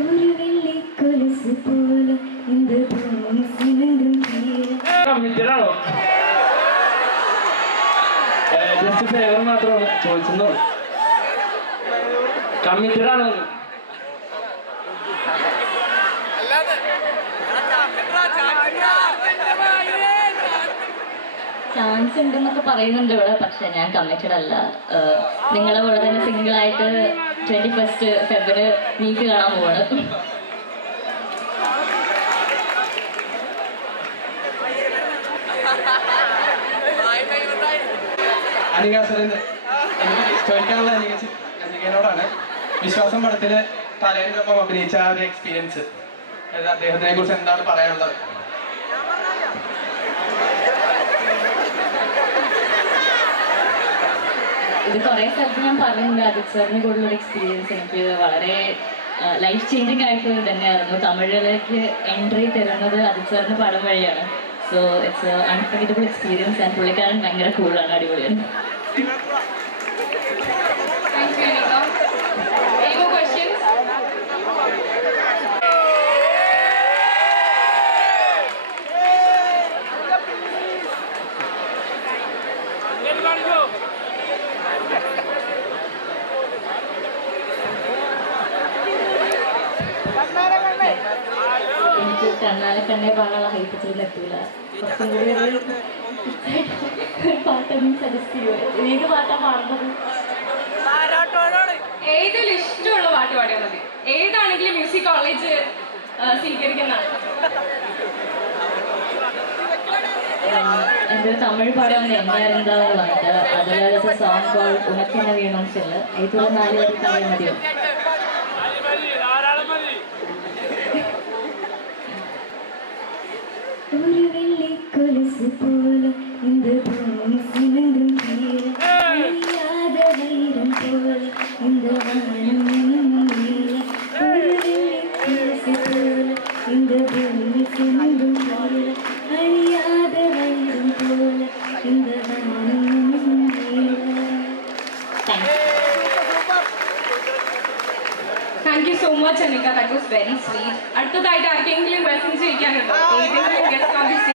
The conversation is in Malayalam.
ഒരു വെള്ളിക്കൊലുസ് പോലെ இந்த ഭൂമി സിമന്റും കമ്മിറ്റഡാണോ? ജസ്റ്റ് ഫേവർ മാത്രമാണ് ചോദിച്ചെന്നോ. കമ്മിറ്റഡാണോ? ചാൻസ് ഉണ്ടെന്നൊക്കെ പറയുന്നുണ്ട് ഇവിടെ, പക്ഷെ ഞാൻ കമ്മിറ്റഡ് അല്ല. നിങ്ങളെ പോലെ തന്നെ സിംഗിൾ ആയിട്ട് 21st ഫെബ്രുവരി നീക്ക് കാണാൻ പോവാണ്. ചോദിക്കാനുള്ള അനികനോടാണ്. വിശ്വാസം പടത്തില് തലേനൊപ്പം അഭിനയിച്ച ആ ഒരു എക്സ്പീരിയൻസ്, അദ്ദേഹത്തിനെ കുറിച്ച് എന്താണ് പറയാനുള്ളത്? ഇത് കുറേ സ്ഥലത്ത് ഞാൻ പറയുന്നുണ്ട്. അജിത് സാറിന് കൂടുതലൊരു എക്സ്പീരിയൻസ് എനിക്ക് വളരെ ലൈഫ് ചേഞ്ചിങ് ആയിട്ട് തന്നെയായിരുന്നു. തമിഴിലേക്ക് എൻട്രി തരുന്നത് അജിത് സാറിന് പടം വഴിയാണ്. So it's unforgettable experience. And പുള്ളിക്കാരൻ ഭയങ്കര കൂളാണ്, അടിപൊളിയാണ്. എനിക്ക് കണ്ണാലെ കണ്ണേ പാടാനുള്ള ഹൈപ്പ് ചെയ്തിലെത്തൂല. കുറച്ചും കൂടി ഒരു പാട്ടൊന്നും സജസ്റ്റ് ചെയ്യുമോ? ഏത് പാട്ടാണ് പാടുന്നത്? ഏതിൽ ഇഷ്ടമുള്ള പാട്ട് പാടിയാൽ മതി. ഏതാണെങ്കിലും മ്യൂസിക് കോളേജ് സ്വീകരിക്കുന്നതാണ്. എൻ്റെ ഒരു തമിഴ് പാടാണ് എന്നെ അറിയാന്ന് പറഞ്ഞിട്ട്. അതിലൊരു സോങ് കോൾ ഉണക്കെന്നെ വീണോം ചെല്ല്. ഏതുള്ള 4 വരി പറയാൻ മതിയോ? ഒരു വെള്ളിക്കൊലുസ് പോലെ இந்த ഭൂമി സിമന്റും അറിയാத വൈരം പോലെ இந்த വാനം നീല. ഒരു വെള്ളിക്കൊലുസ് പോലെ இந்த ഭൂമി സിമന്റും അറിയാத വൈരം പോലെ இந்த വാനം നീല. Thank you so much Anika, that was very sweet. അടുത്തതായിട്ട് ആർക്കെങ്കിലും ക്വസ്റ്റ്യൻസ് ചോദിക്കാനുണ്ടോ? ഏതെങ്കിലും ഗസ്റ്റ് ഓൺ ദി